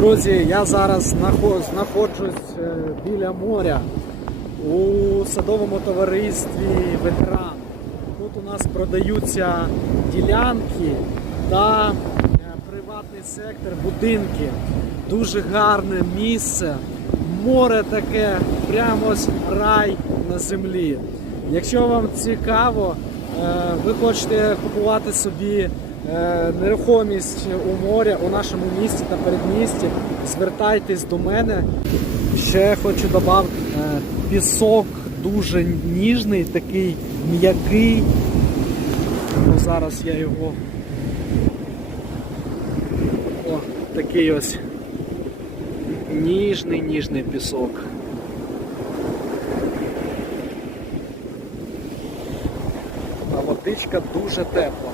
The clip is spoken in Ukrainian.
Друзі, я зараз знаходжусь е, біля моря у садовому товаристві ветеран. Тут у нас продаються ділянки та е, приватний сектор, будинки. Дуже гарне місце. Море таке, прямо рай на землі. Якщо вам цікаво, е, ви хочете купувати собі нерухомість у моря у нашому місті та передмісті, звертайтесь до мене. Ще хочу додати, пісок дуже ніжний, такий м'який. Ну, зараз я його. О, такий ось ніжний, ніжний пісок. А водичка дуже тепла.